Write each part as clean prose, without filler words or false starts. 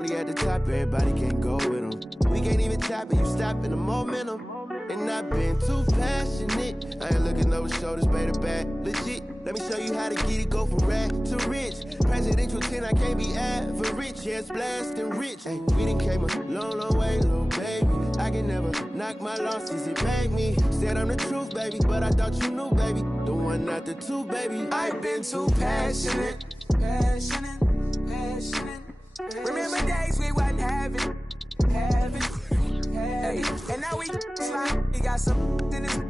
At the top, everybody can't go with them. We can't even tap it, you stop in the momentum. And I've been too passionate. I ain't looking over shoulders, baby, back. Legit, let me show you how to get it, go from rag to rich. Presidential 10, I can't be average. Yeah, it's blasting rich. Hey, we done came a long, long way, little baby. I can never knock my losses, it paid me. Said I'm the truth, baby, but I thought you knew, baby. The one, not the two, baby. I've been too passionate. Passionate. Remember days we wasn't having. Hey, and now we slide. We got some in this.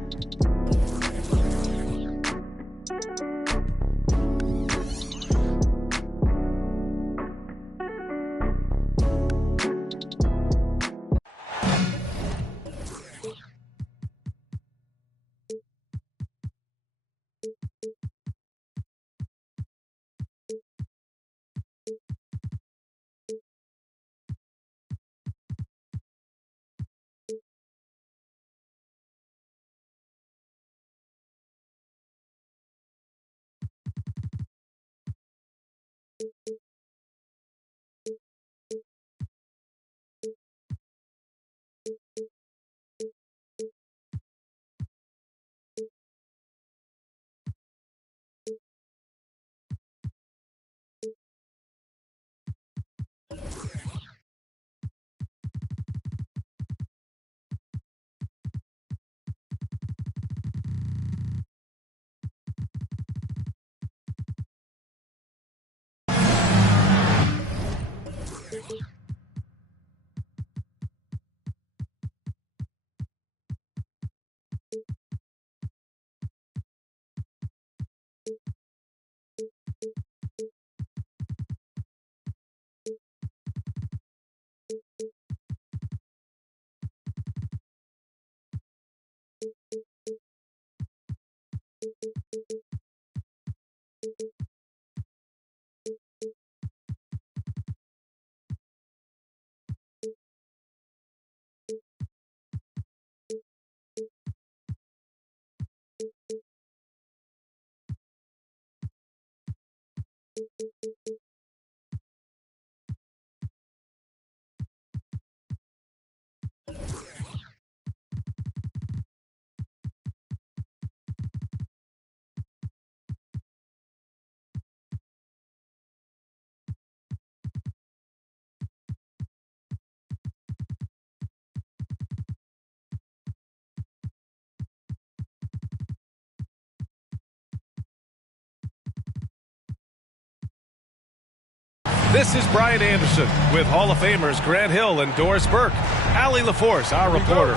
This is Brian Anderson with Hall of Famers Grant Hill and Doris Burke. Allie LaForce, our reporter.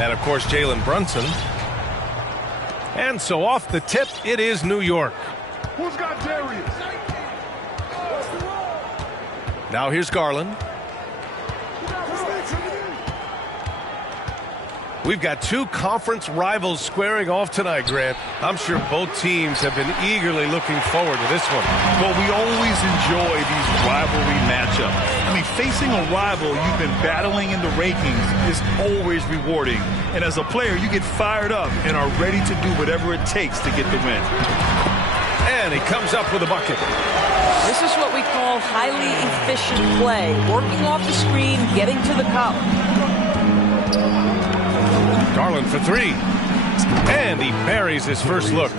And, of course, Jalen Brunson. And so off the tip, it is New York. Who's got Darius? Now here's Garland. We've got two conference rivals squaring off tonight, Grant. I'm sure both teams have been eagerly looking forward to this one. Well, we always enjoy these rivalry matchups. I mean, facing a rival you've been battling in the rankings is always rewarding. And as a player, you get fired up and are ready to do whatever it takes to get the win. And he comes up with a bucket. This is what we call highly efficient play. Working off the screen, getting to the cup. Garland for three. And he buries his first look.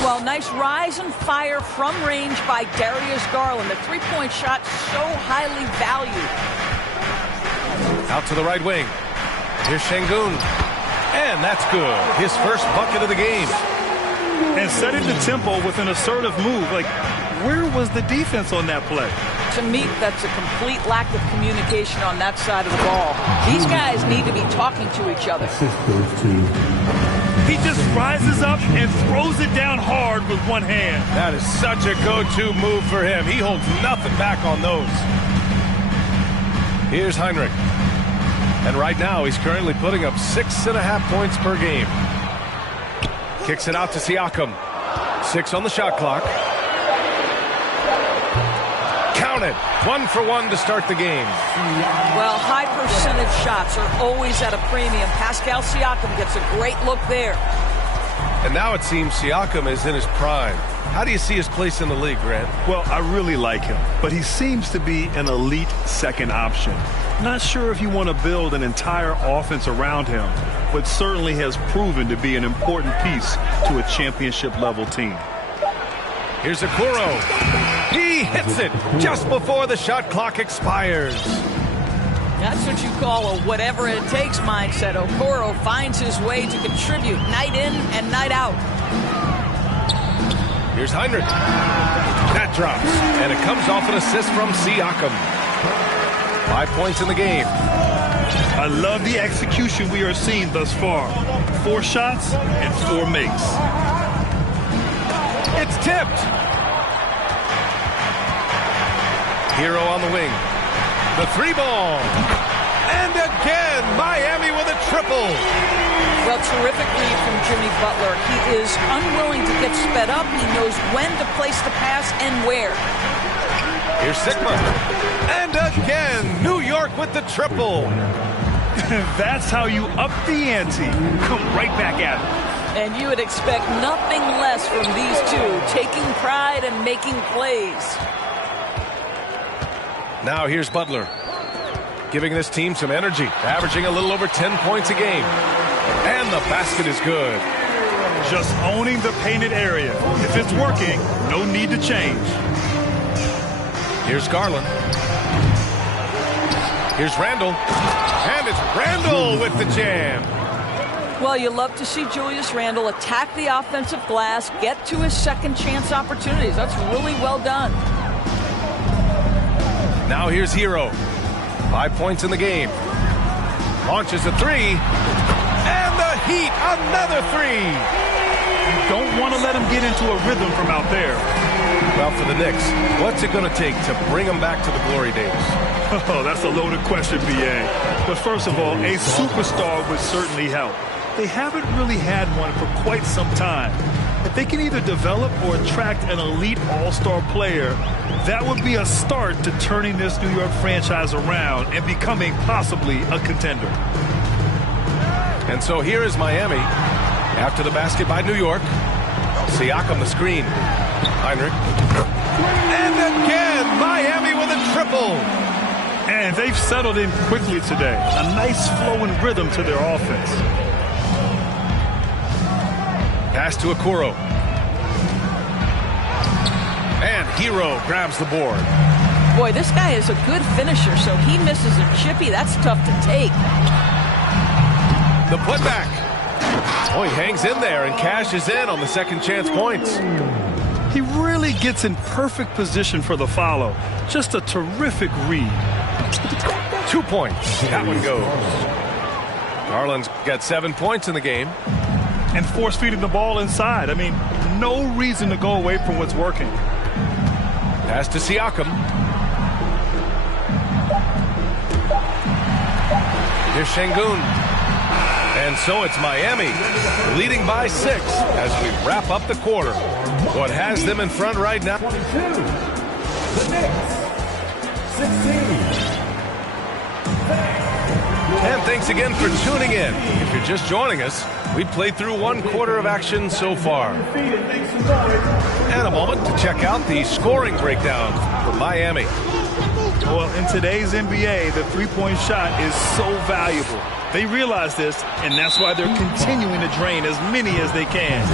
Well, nice rise and fire from range by Darius Garland. The three-point shot so highly valued. Out to the right wing. Here's Şengün. And that's good. His first bucket of the game. And setting the tempo with an assertive move. Like, where was the defense on that play? To me, that's a complete lack of communication on that side of the ball. These guys need to be talking to each other. He just rises up and throws it down hard with one hand. That is such a go-to move for him. He holds nothing back on those. Here's Heinrich. And right now, he's currently putting up 6.5 points per game. Kicks it out to Siakam. 6 on the shot clock. Counted. 1 for 1 to start the game. Well, high percentage shots are always at a premium. Pascal Siakam gets a great look there. And now it seems Siakam is in his prime. How do you see his place in the league, Grant? Well, I really like him, but he seems to be an elite second option. Not sure if you want to build an entire offense around him, but certainly has proven to be an important piece to a championship-level team. Here's Okoro. He hits it just before the shot clock expires. That's what you call a whatever it takes mindset. Okoro finds his way to contribute night in and night out. Here's Heinrich. That drops, and it comes off an assist from Siakam. 5 points in the game. I love the execution we are seeing thus far. 4 shots and 4 makes. It's tipped. Hero on the wing. The 3-ball. And again, Miami with a triple. Well, terrific read from Jimmy Butler. He is unwilling to get sped up. He knows when to place the pass and where. Here's Sigma. And again, New York with the triple. That's how you up the ante. Come right back at it. And you would expect nothing less from these two, taking pride and making plays. Now here's Butler, giving this team some energy, averaging a little over 10 points a game. And the basket is good. Just owning the painted area. If it's working, no need to change. Here's Garland. Here's Randall. And it's Randall with the jam. Well, you love to see Julius Randle attack the offensive glass, get to his second chance opportunities. That's really well done. Now here's Hero. 5 points in the game. Launches a 3. And the Heat, another 3. You don't want to let him get into a rhythm from out there. Well, for the Knicks, what's it going to take to bring them back to the glory days? Oh, that's a loaded question, B.A. But first of all, a superstar would certainly help. They haven't really had one for quite some time. If they can either develop or attract an elite all-star player, that would be a start to turning this New York franchise around and becoming possibly a contender. And so here is Miami. After the basket by New York. Siakam the screen. Heinrich. And again, Miami with a triple. And they've settled in quickly today. A nice flowing rhythm to their offense. Pass to Okoro. And Hero grabs the board. Boy, this guy is a good finisher, so he misses a chippy. That's tough to take. The putback. Oh, he hangs in there and cashes in on the second chance points. He really gets in perfect position for the follow. Just a terrific read. 2 points. That one goes. Garland's got 7 points in the game. And force feeding the ball inside. I mean, no reason to go away from what's working. Pass to Siakam. Here's Şengün. And so it's Miami leading by 6 as we wrap up the quarter. What has them in front right now? 22. The Knicks. 16. And thanks again for tuning in. If you're just joining us, we played through 1 quarter of action so far. And a moment to check out the scoring breakdown for Miami. Well, in today's NBA, the three-point shot is so valuable. They realize this, and that's why they're continuing to drain as many as they can.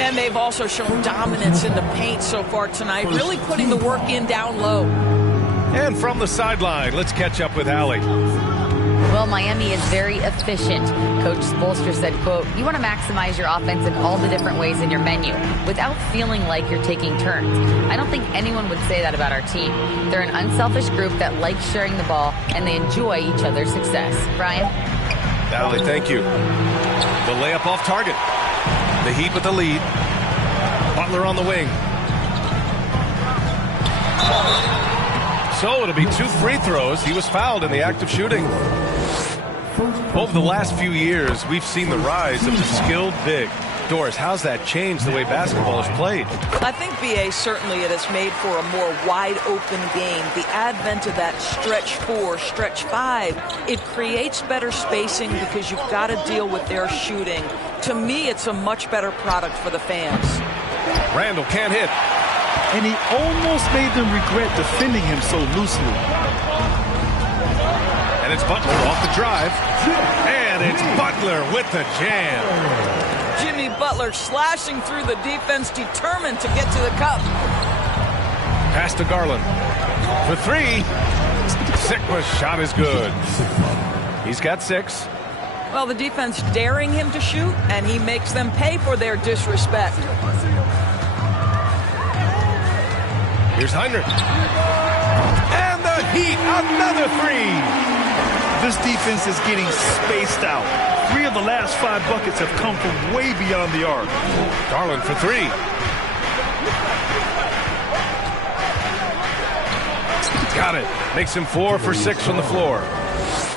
And they've also shown dominance in the paint so far tonight, really putting the work in down low. And from the sideline, let's catch up with Allie. Well, Miami is very efficient. Coach Spoelstra said, quote, "You want to maximize your offense in all the different ways in your menu without feeling like you're taking turns." I don't think anyone would say that about our team. They're an unselfish group that likes sharing the ball, and they enjoy each other's success. Brian? Allie, thank you. The layup off target. The Heat with the lead. Butler on the wing. So it'll be 2 free throws. He was fouled in the act of shooting. Over the last few years, we've seen the rise of the skilled big. Doris, how's that changed the way basketball is played? I think, B.A., certainly it has made for a more wide-open game. The advent of that stretch 4, stretch 5, it creates better spacing because you've got to deal with their shooting. To me, it's a much better product for the fans. Randall can't hit. And he almost made them regret defending him so loosely. And it's Butler off the drive. And it's Butler with the jam. Jimmy Butler slashing through the defense, determined to get to the cup. Pass to Garland. For three. Sikma's shot is good. He's got 6. Well, the defense daring him to shoot, and he makes them pay for their disrespect. Here's Heinrich. And the Heat, another 3. This defense is getting spaced out. 3 of the last 5 buckets have come from way beyond the arc. Garland for 3. Got it. Makes him 4 for 6 from the floor.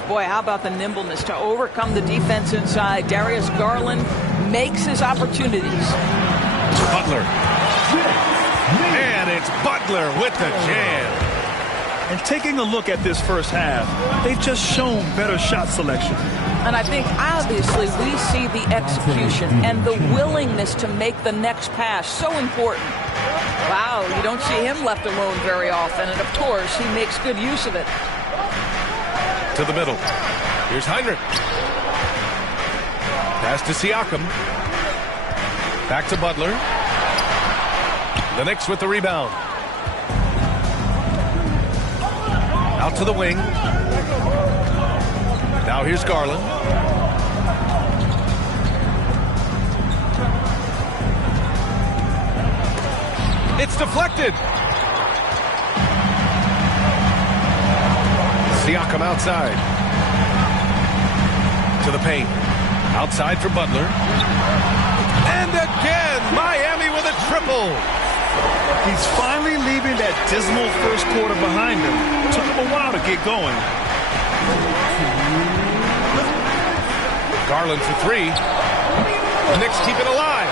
Boy, how about the nimbleness to overcome the defense inside. Darius Garland makes his opportunities. Butler. And it's Butler with the jam. And taking a look at this first half, they've just shown better shot selection. And I think, obviously, we see the execution and the willingness to make the next pass so important. Wow, you don't see him left alone very often. And, of course, he makes good use of it. To the middle. Here's Heinrich. Pass to Siakam. Back to Butler. The Knicks with the rebound. Out to the wing. Now here's Garland. It's deflected. Siakam outside. To the paint. Outside for Butler. And again, Miami with a triple. He's finally leaving that dismal first quarter behind him. It took him a while to get going. Garland for 3. The Knicks keep it alive.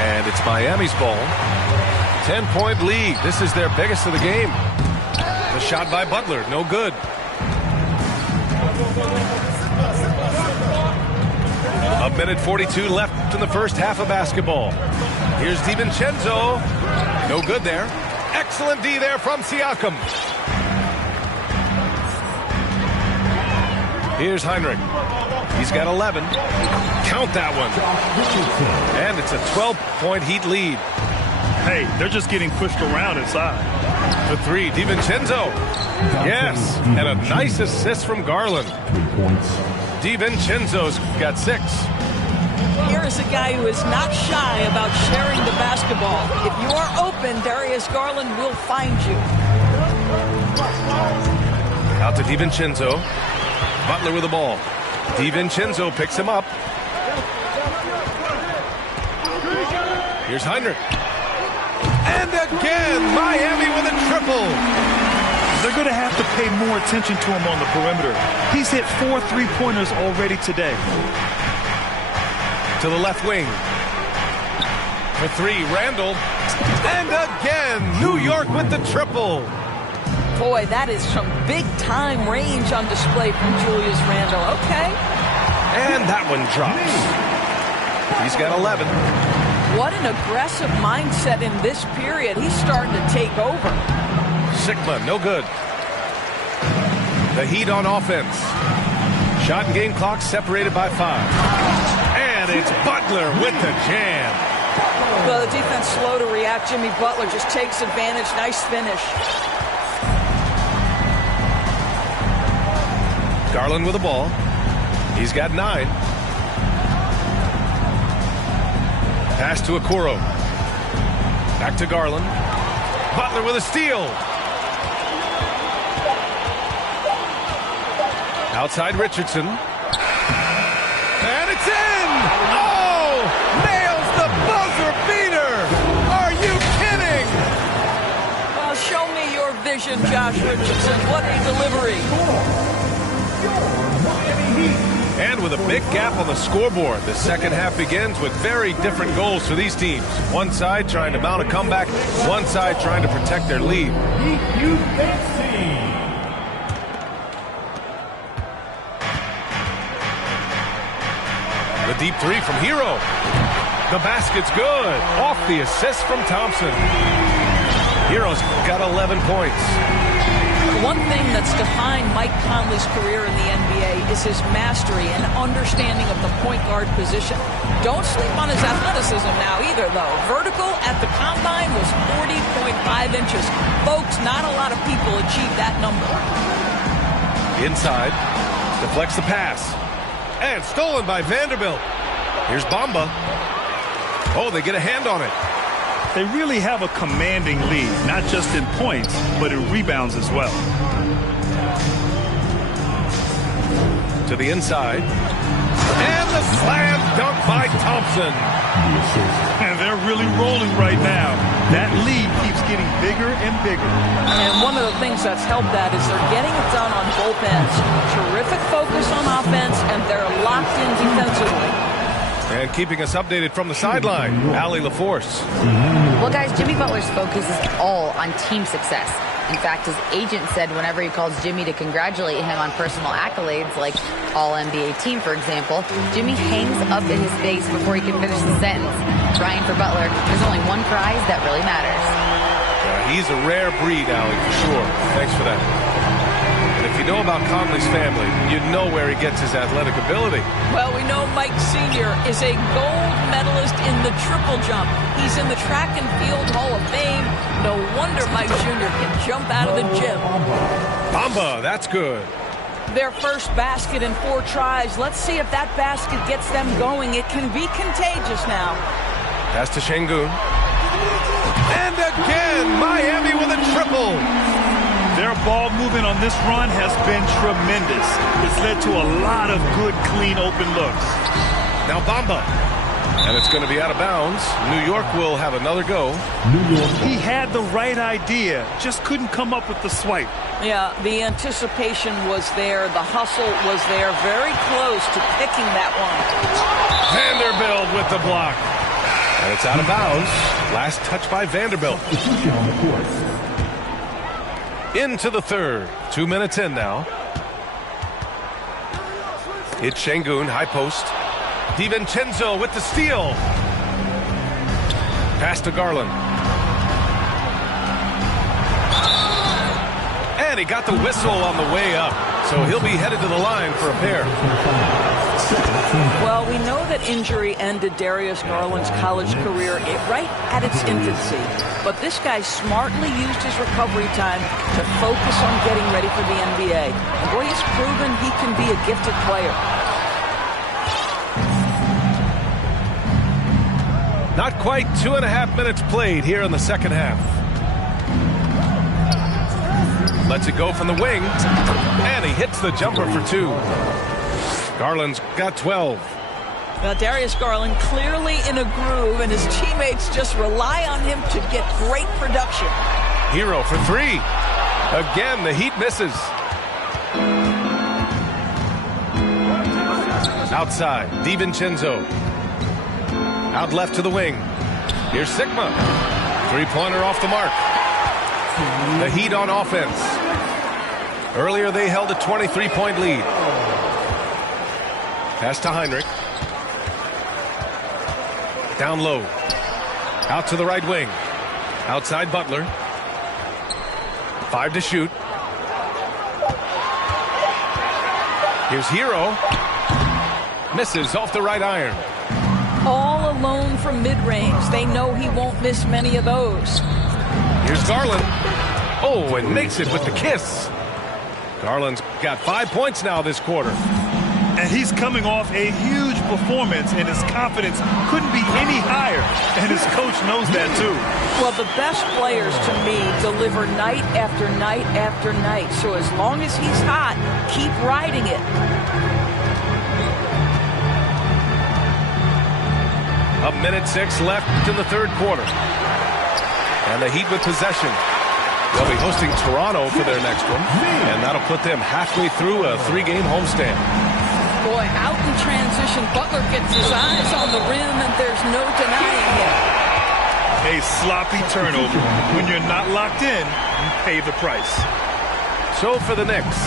And it's Miami's ball. 10-point lead. This is their biggest of the game. The shot by Butler, no good. A minute 42 left in the first half of basketball. Here's DiVincenzo. No good there. Excellent D there from Siakam. Here's Heinrich. He's got 11. Count that one. And it's a 12-point Heat lead. Hey, they're just getting pushed around inside. For 3, DiVincenzo. Yes, and a nice assist from Garland. DiVincenzo's got 6. Here is a guy who is not shy about sharing the basketball. If you are open, Darius Garland will find you. Out to DiVincenzo. Butler with the ball. DiVincenzo picks him up. Here's Heinrich. And again, Miami with a triple. They're going to have to pay more attention to him on the perimeter. He's hit 4 3-pointers already today. To the left wing. For 3, Randall. And again, New York with the triple. Boy, that is some big-time range on display from Julius Randle. Okay. And that one drops. He's got 11. What an aggressive mindset in this period. He's starting to take over. Sikma, no good. The Heat on offense. Shot and game clock separated by 5. And it's Butler with the jam. Well, the defense slow to react. Jimmy Butler just takes advantage. Nice finish. Garland with the ball. He's got 9. Pass to Okoro. Back to Garland. Butler with a steal. Outside Richardson. And it's in! Oh! Nails the buzzer beater! Are you kidding? Well, show me your vision, Josh Richardson. What a delivery. And with a big gap on the scoreboard, the second half begins with very different goals for these teams. One side trying to mount a comeback, one side trying to protect their lead. The deep 3 from Hero. The basket's good. Off the assist from Thompson. Hero's got 11 points. One thing that's defined Mike Conley's career in the NBA is his mastery and understanding of the point guard position. Don't sleep on his athleticism now either, though. Vertical at the combine was 40.5 inches. Folks, not a lot of people achieve that number. Inside. Deflects the pass. And stolen by Vanderbilt. Here's Bamba. Oh, they get a hand on it. They really have a commanding lead, not just in points, but in rebounds as well. To the inside. And the slam dunk by Thompson. And they're really rolling right now. That lead keeps getting bigger and bigger. And one of the things that's helped that is they're getting it done on both ends. Terrific focus on offense, and they're locked in defensively. And keeping us updated from the sideline, Allie LaForce. Well, guys, Jimmy Butler's focus is all on team success. In fact, his agent said whenever he calls Jimmy to congratulate him on personal accolades, like All-NBA team, for example, Jimmy hangs up in his face before he can finish the sentence. Ryan, for Butler, there's only one prize that really matters. Yeah, he's a rare breed, Allie, for sure. Thanks for that. And if you know about Conley's family, you know where he gets his athletic ability. Well, we know Mike Sr. is a gold medalist in the triple jump. He's in the track and field Hall of Fame. No wonder Mike Jr. can jump out of the gym. Bamba, that's good. Their first basket in 4 tries. Let's see if that basket gets them going. It can be contagious now. Pass to Şengün. And again, Miami with a triple. Their ball movement on this run has been tremendous. It's led to a lot of good, clean, open looks. Now Bamba. And it's going to be out of bounds. New York will have another go. He had the right idea, just couldn't come up with the swipe. Yeah, the anticipation was there. The hustle was there. Very close to picking that one. Vanderbilt with the block. And it's out of bounds. Last touch by Vanderbilt. Into the third. 2 minutes in now. It's Şengün, high post. DiVincenzo with the steal. Pass to Garland. And he got the whistle on the way up. So he'll be headed to the line for a pair. Well, we know that injury ended Darius Garland's college career right at its infancy. But this guy smartly used his recovery time to focus on getting ready for the NBA. And boy, he's proven he can be a gifted player. Not quite 2.5 minutes played here in the second half. Lets it go from the wing. And he hits the jumper for 2. Garland's got 12. Darius Garland clearly in a groove, and his teammates just rely on him to get great production. Hero for 3. Again, the Heat misses. Outside, DiVincenzo. Out left to the wing. Here's Sigma. 3-pointer off the mark. The Heat on offense. Earlier they held a 23-point lead. Pass to Heinrich. Down low. Out to the right wing. Outside Butler. 5 to shoot. Here's Hero. Misses off the right iron. All alone from mid-range. They know he won't miss many of those. Here's Garland. Oh, and makes it with the kiss. Garland's got 5 points now this quarter. And he's coming off a huge performance, and his confidence couldn't be any higher. And his coach knows that, too. Well, the best players, to me, deliver night after night after night. So as long as he's hot, keep riding it. A minute 6 left in the third quarter. And the Heat with possession. They'll be hosting Toronto for their next one. And that'll put them halfway through a 3-game homestand. Boy, out in transition, Butler gets his eyes on the rim, and there's no denying him. A sloppy turnover. When you're not locked in, you pay the price. So for the Knicks.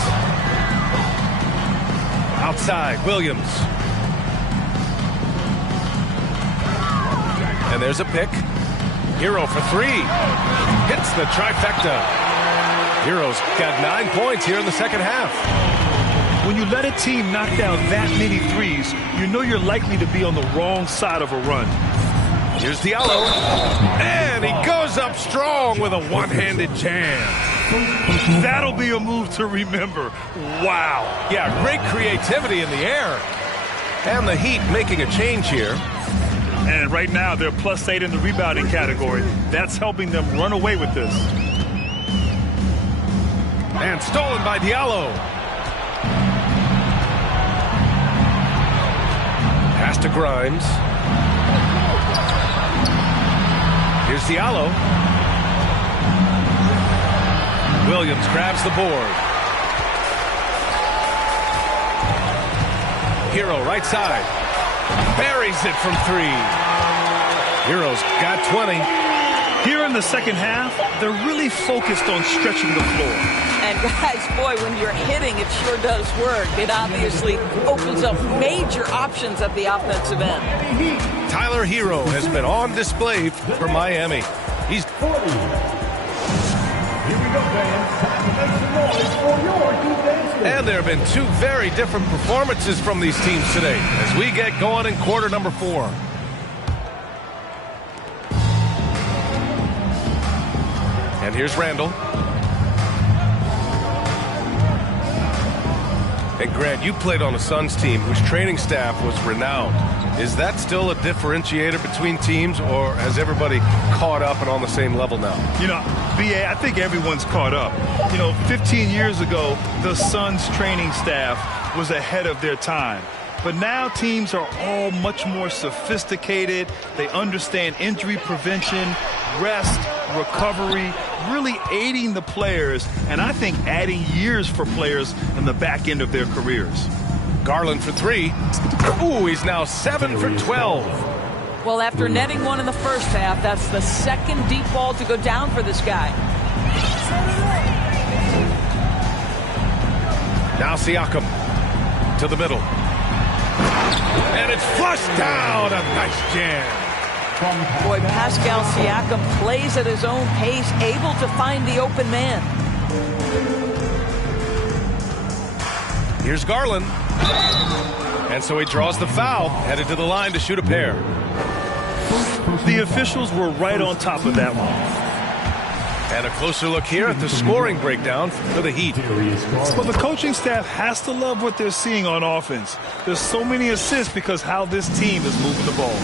Outside, Williams. And there's a pick. Hero for three. Hits the trifecta. Hero's got 9 points here in the second half. When you let a team knock down that many threes, you know you're likely to be on the wrong side of a run. Here's Diallo. And he goes up strong with a one-handed jam. That'll be a move to remember. Wow. Yeah, great creativity in the air. And the Heat making a change here. And right now, they're +8 in the rebounding category. That's helping them run away with this. And stolen by Diallo. Pass to Grimes. Here's Diallo. Williams grabs the board. Hero right side. Buries it from three. Hero's got 20. Here in the second half, they're really focused on stretching the floor. And guys, boy, when you're hitting, it sure does work. It obviously opens up major options at the offensive end. Tyler Hero has been on display for Miami. He's... Here we go, fans. Time to make some noise for your defense. And there have been two very different performances from these teams today as we get going in quarter number 4. And here's Randall. And Grant, you played on a Suns team whose training staff was renowned. Is that still a differentiator between teams, or has everybody caught up and on the same level now? You know, B.A., I think everyone's caught up. 15 years ago, the Suns training staff was ahead of their time. But now teams are all much more sophisticated. They understand injury prevention, rest, recovery, really aiding the players, and I think adding years for players in the back end of their careers. Garland for three. Ooh, he's now 7 for 12. Well, after netting one in the first half, that's the second deep ball to go down for this guy. Now Siakam to the middle. And it's flushed down. A nice jam. Boy, Pascal Siakam plays at his own pace, able to find the open man. Here's Garland. And so he draws the foul, headed to the line to shoot a pair. The officials were right on top of that one. And a closer look here at the scoring breakdown for the Heat. Well, the coaching staff has to love what they're seeing on offense. There's so many assists because how this team is moving the ball.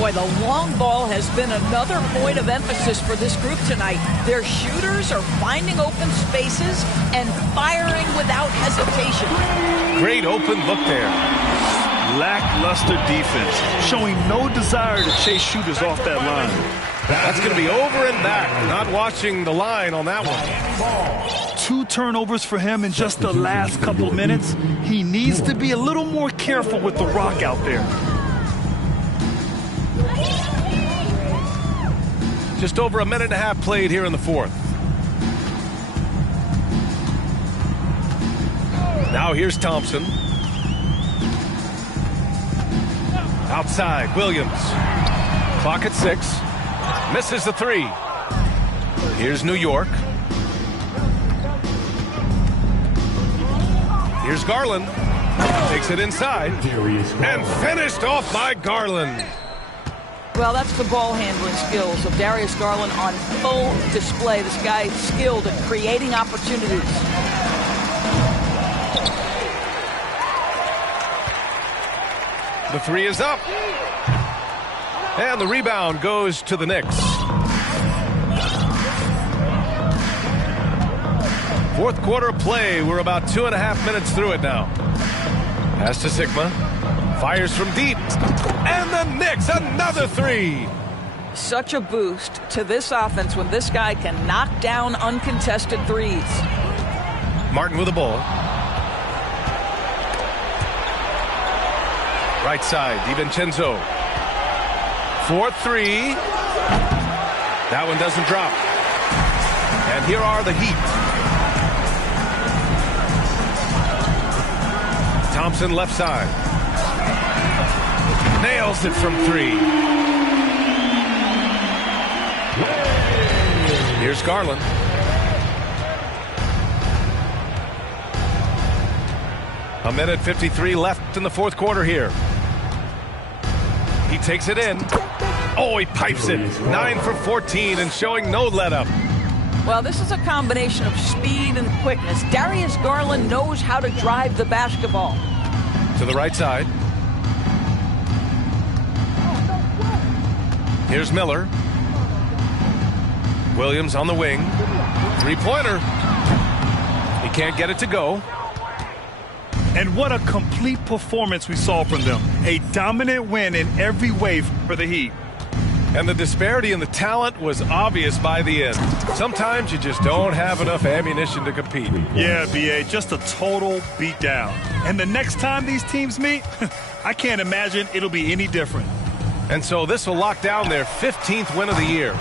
Boy, the long ball has been another point of emphasis for this group tonight. Their shooters are finding open spaces and firing without hesitation. Great open look there. Lackluster defense, showing no desire to chase shooters off that line. That's going to be over and back. Not watching the line on that one. 2 turnovers for him in just the last couple of minutes. He needs to be a little more careful with the rock out there. Just over a minute and a half played here in the fourth. Now here's Thompson. Outside, Williams. Clock at 6. Misses the 3. Here's New York. Here's Garland. Takes it inside. And finished off by Garland. Well, that's the ball handling skills of Darius Garland on full display. This guy is skilled at creating opportunities. The 3 is up. And the rebound goes to the Knicks. Fourth quarter of play. We're about 2.5 minutes through it now. Pass to Sigma. Fires from deep. And the Knicks, another 3. Such a boost to this offense when this guy can knock down uncontested threes. Martin with the ball. Right side, DiVincenzo. 4-3. That one doesn't drop. And here are the Heat. Thompson left side. Nails it from 3. Here's Garland. A minute 53 left in the fourth quarter here. He takes it in. Oh, he pipes it. 9 for 14 and showing no let-up. Well, this is a combination of speed and quickness. Darius Garland knows how to drive the basketball. To the right side. Here's Miller. Williams on the wing. Three-pointer. He can't get it to go. And what a complete performance we saw from them. A dominant win in every way for the Heat. And the disparity in the talent was obvious by the end. Sometimes you just don't have enough ammunition to compete. Yeah, B.A., just a total beatdown. And the next time these teams meet, I can't imagine it'll be any different. And so this will lock down their 15th win of the year.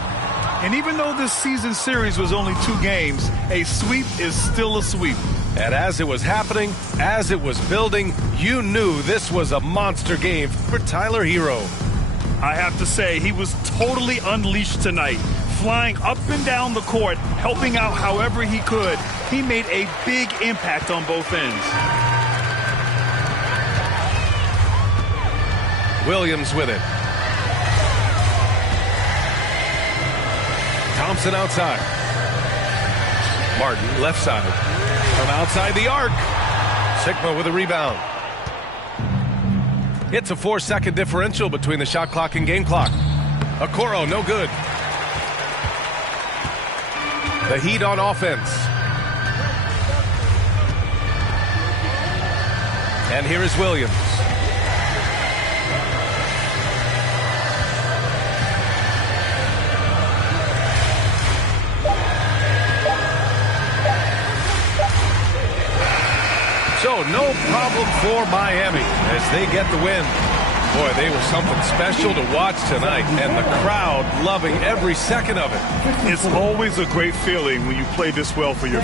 And even though this season series was only 2 games, a sweep is still a sweep. And as it was happening, as it was building, you knew this was a monster game for Tyler Hero. I have to say, he was totally unleashed tonight, flying up and down the court, helping out however he could. He made a big impact on both ends. Williams with it. Thompson outside. Martin left side. From outside the arc. Sigma with a rebound. It's a 4-second differential between the shot clock and game clock. Okoro, no good. The Heat on offense. And here is Williams. So no problem for Miami as they get the win. Boy, they were something special to watch tonight, and the crowd loving every second of it. It's always a great feeling when you play this well for your